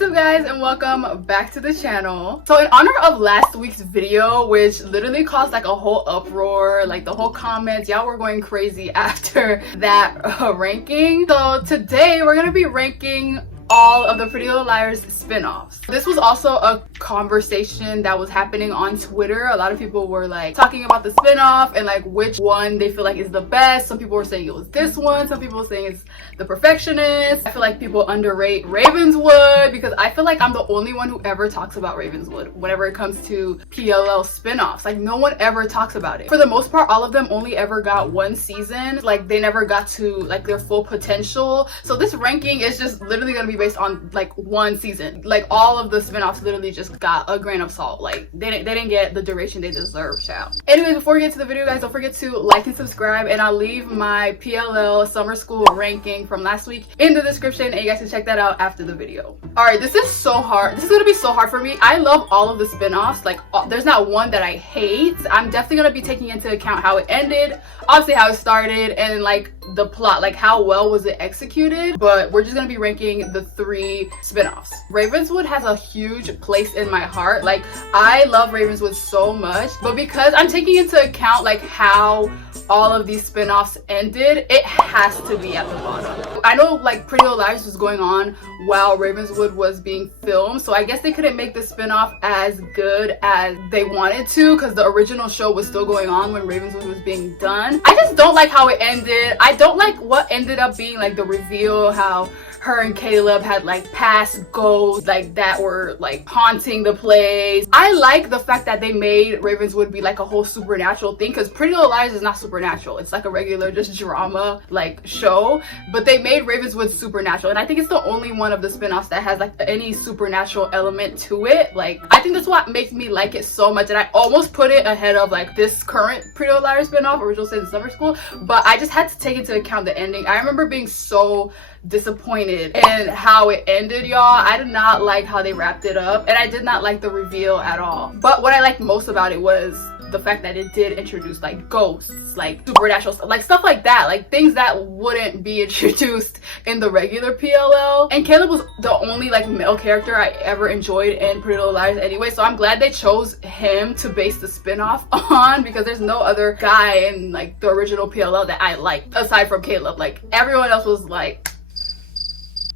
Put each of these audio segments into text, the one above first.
What's up guys, and welcome back to the channel. So in honor of last week's video, which literally caused like a whole uproar, like the whole comments, y'all were going crazy after that ranking. So today we're gonna be ranking all of the Pretty Little Liars spin-offs. This was also a conversation that was happening on Twitter. A lot of people were like talking about the spin-off and like which one they feel like is the best. Some people were saying it was this one, some people were saying it's the Perfectionist. I feel like people underrate Ravenswood because I feel like I'm the only one who ever talks about Ravenswood whenever it comes to PLL spin-offs. Like no one ever talks about it. For the most part, all of them only ever got one season. Like they never got to like their full potential. So this ranking is just literally gonna be based on like one season. Like all of the spin-offs literally just got a grain of salt. Like they didn't get the duration they deserve, child. Anyway, before we get to the video guys, don't forget to like and subscribe, and I'll leave my PLL summer school ranking from last week in the description, and you guys can check that out after the video. All right, this is so hard. This is gonna be so hard for me. I love all of the spin-offs. Like there's not one that I hate. I'm definitely gonna be taking into account how it ended, obviously how it started, and like the plot, like how well was it executed. But we're just gonna be ranking the 3 spin-offs. Ravenswood has a huge place in my heart. Like I love Ravenswood so much, but because I'm taking into account like how all of these spin-offs ended, it has to be at the bottom. I know like Pretty Little Liars was going on while Ravenswood was being filmed, so I guess they couldn't make the spin-off as good as they wanted to because the original show was still going on when Ravenswood was being done. I just don't like how it ended. I don't like what ended up being like the reveal, how her and Caleb had like past ghosts like that were like haunting the place. I like the fact that they made Ravenswood be like a whole supernatural thing, because Pretty Little Liars is not supernatural. It's like a regular just drama like show, but they made Ravenswood supernatural, and I think it's the only one of the spin-offs that has like any supernatural element to it. Like I think that's what makes me like it so much, and I almost put it ahead of like this current Pretty Little Liars spin-off, Original Sin Summer School, but I just had to take into account the ending. I remember being so disappointed in how it ended, y'all. I did not like how they wrapped it up, and I did not like the reveal at all. But what I liked most about it was the fact that it did introduce like ghosts, like supernatural stuff, like stuff like that, like things that wouldn't be introduced in the regular PLL. And Caleb was the only like male character I ever enjoyed in Pretty Little Liars anyway, so I'm glad they chose him to base the spin-off on, because there's no other guy in like the original PLL that I liked aside from Caleb. Like everyone else was like,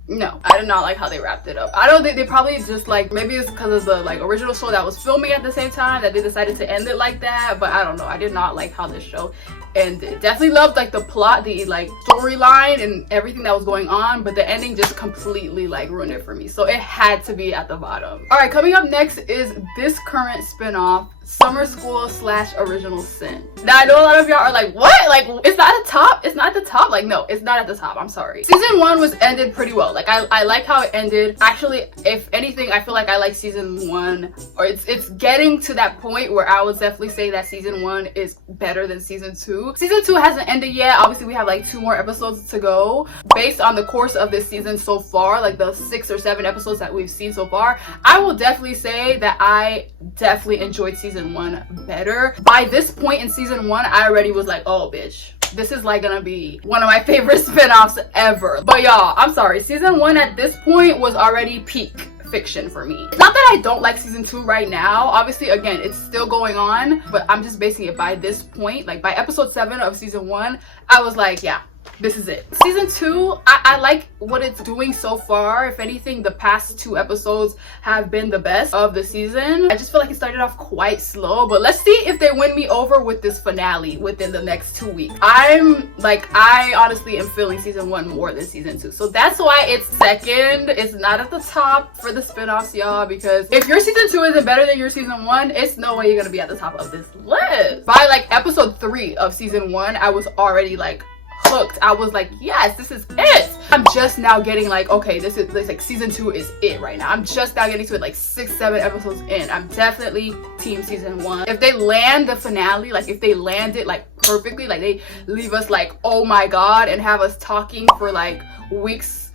no, I did not like how they wrapped it up. I don't think they probably just like, maybe it's because of the like original show that was filming at the same time that they decided to end it like that, but I don't know. I did not like how this show ended. Definitely loved like the plot, the like storyline and everything that was going on, but the ending just completely like ruined it for me, so it had to be at the bottom. All right, coming up next is this current spin-off, Summer School / Original Sin. Now I know a lot of y'all are like, what? Like it's not at the top? It's not at the top? Like no, it's not at the top. I'm sorry. Season 1 was ended pretty well. Like I like how it ended. Actually, if anything, I feel like I like season 1, or it's getting to that point where I would definitely say that season 1 is better than season 2. Season 2 hasn't ended yet. Obviously we have like 2 more episodes to go. Based on the course of this season so far, like the 6 or 7 episodes that we've seen so far, I will definitely say that I definitely enjoyed season 1 better. By this point in season 1, I already was like, oh bitch, this is like gonna be one of my favorite spin-offs ever. But y'all, I'm sorry, season 1 at this point was already peak fiction for me. It's not that I don't like season 2 right now. Obviously, again, it's still going on, but I'm just basing it by this point. Like by episode 7 of season 1, I was like, yeah, this is it. Season 2, I like what it's doing so far. If anything, the past 2 episodes have been the best of the season. I just feel like it started off quite slow, but let's see if they win me over with this finale within the next 2 weeks. I honestly am feeling season 1 more than season 2, so that's why it's second. It's not at the top for the spin-offs, y'all, because if your season 2 isn't better than your season 1, it's no way you're gonna be at the top of this list. By like episode 3 of season 1, I was already like hooked. I was like, yes, this is it. I'm just now getting like, okay, this like season 2 is it right now. I'm just now getting to it like 6-7 episodes in. I'm definitely team season 1. If they land the finale, like if they land it like perfectly, like they leave us like, oh my god, and have us talking for like weeks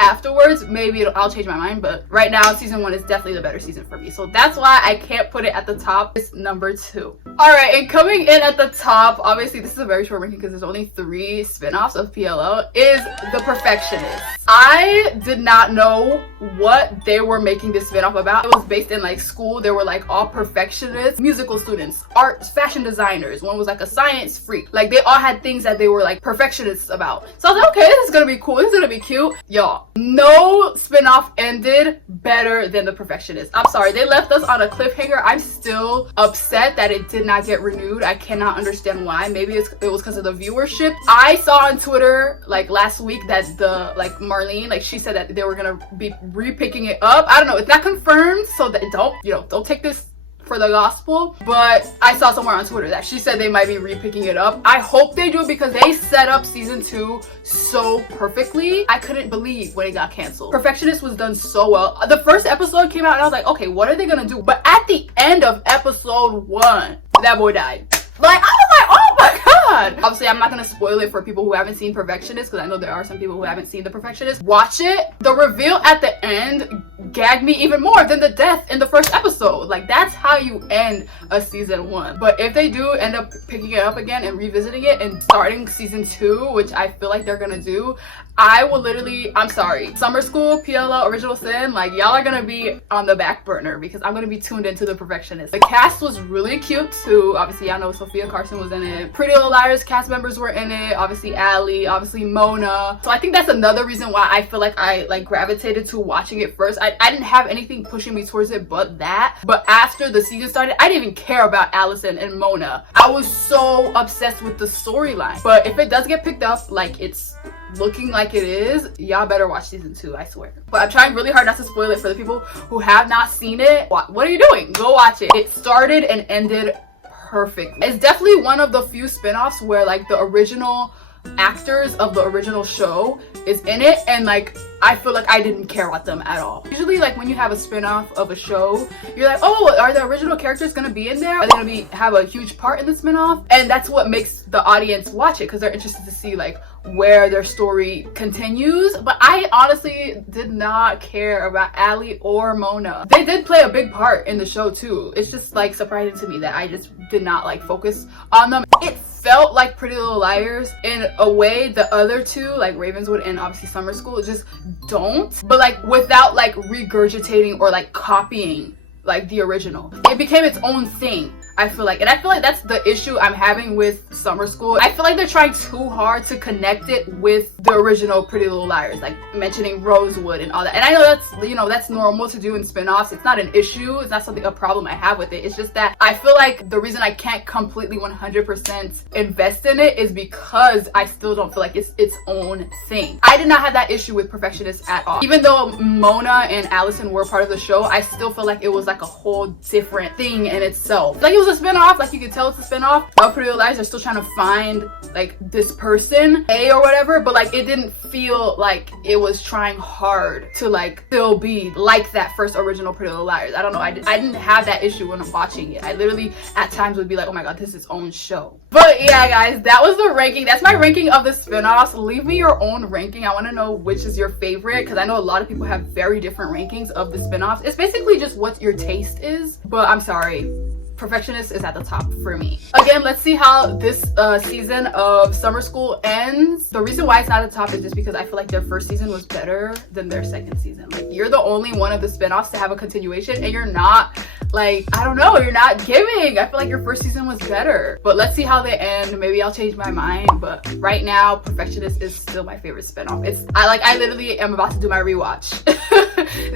afterwards, maybe I'll change my mind, but right now season 1 is definitely the better season for me, so that's why I can't put it at the top. It's number 2. All right, and coming in at the top, obviously this is a very short ranking because there's only 3 spin-offs of PLL, is The Perfectionist. I did not know what they were making this spin-off about. It was based in like school. They were like all perfectionists, musical students, art, fashion designers. One was like a science freak. Like they all had things that they were like perfectionists about. So I was like, okay, this is gonna be cool. This is gonna be cute. Y'all, no spin-off ended better than The Perfectionist. I'm sorry, they left us on a cliffhanger. I'm still upset that it did not get renewed. I cannot understand why. Maybe it was because of the viewership. I saw on Twitter like last week that Marlene, like she said that they were gonna be repicking it up. I don't know, it's not confirmed, so that don't take this for the gospel, but I saw somewhere on Twitter that she said they might be repicking it up. I hope they do because they set up season 2 so perfectly. I couldn't believe when it got canceled. Perfectionist was done so well. The first episode came out and I was like, okay, what are they gonna do? But at the end of episode 1, that boy died. Like, I was like, oh my god! Obviously, I'm not gonna spoil it for people who haven't seen Perfectionist, because I know there are some people who haven't seen The Perfectionist. Watch it. The reveal at the end gagged me even more than the death in the first episode. Like, that's how you end a season 1. But if they do end up picking it up again and revisiting it and starting season 2, which I feel like they're gonna do, I will literally, I'm sorry, Summer School, PLL, Original Sin, like y'all are gonna be on the back burner because I'm gonna be tuned into The Perfectionist. The cast was really cute too. Obviously, y'all know Sophia Carson was in it. Pretty Little Liars cast members were in it. Obviously, Allie, obviously Mona. So I think that's another reason why I feel like I like gravitated to watching it first. I didn't have anything pushing me towards it but that. But after the season started, I didn't even care about Allison and Mona. I was so obsessed with the storyline. But if it does get picked up, like it's looking like it is, y'all better watch season 2, I swear. But I'm trying really hard not to spoil it for the people who have not seen it. What are you doing? Go watch it. It started and ended perfect. It's definitely one of the few spin-offs where like the original actors of the original show is in it, and like I feel like I didn't care about them at all. Usually like when you have a spin-off of a show, you're like, oh, are the original characters gonna be in there? Are they gonna have a huge part in the spin-off? And that's what makes the audience watch it, because they're interested to see like where their story continues. But I honestly did not care about Allie or Mona. They did play a big part in the show too. It's just like surprising to me that I just did not like focus on them. It felt like Pretty Little Liars in a way the other two, like Ravenswood and obviously Summer School, just don't, but like without like regurgitating or like copying like the original. It became its own thing, I feel like. And I feel like that's the issue I'm having with Summer School. I feel like they're trying too hard to connect it with the original Pretty Little Liars, like mentioning Rosewood and all that. And I know that's, you know, that's normal to do in spin-offs. It's not an issue. It's not a problem I have with it. It's just that I feel like the reason I can't completely 100% invest in it is because I still don't feel like it's its own thing. I did not have that issue with Perfectionist at all. Even though Mona and Allison were part of the show, I still feel like it was like a whole different thing in itself. Like it was a spin-off, like you could tell it's a spin-off of Pretty Little Liars. They're still trying to find like this person, A or whatever, but like it didn't feel like it was trying hard to like still be like that first original Pretty Little Liars. I don't know, I didn't have that issue when I'm watching it. I literally at times would be like, oh my god, this is its own show. But yeah guys, that was the ranking. That's my ranking of the spin-offs. Leave me your own ranking. I want to know which is your favorite, because I know a lot of people have very different rankings of the spin-offs. It's basically just what your taste is, but I'm sorry, Perfectionist is at the top for me. Again, let's see how this season of Summer School ends. The reason why it's not at the top is just because I feel like their first season was better than their second season. Like, you're the only one of the spin-offs to have a continuation, and you're not, like, I don't know, you're not giving. I feel like your first season was better. But let's see how they end. Maybe I'll change my mind, but right now Perfectionist is still my favorite spin-off. I literally am about to do my rewatch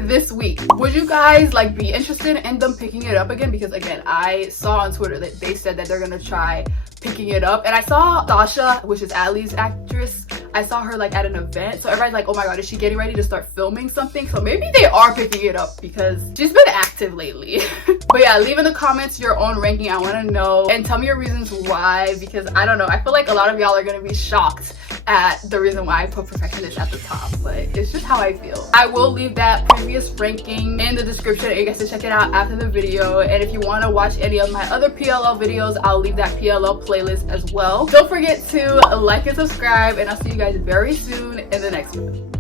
this week. Would you guys like be interested in them picking it up again? Because again, I saw on Twitter that they said that they're gonna try picking it up, and I saw Sasha, which is Allie's actress, I saw her like at an event, so everybody's like, oh my god, is she getting ready to start filming something? So maybe they are picking it up because she's been active lately. But yeah, leave in the comments your own ranking. I want to know, and tell me your reasons why, because I don't know, I feel like a lot of y'all are gonna be shocked at the reason why I put Perfectionist at the top, but it's just how I feel. I will leave that previous ranking in the description and you guys can check it out after the video. And if you want to watch any of my other PLL videos, I'll leave that PLL playlist as well. Don't forget to like and subscribe, and I'll see you guys very soon in the next one.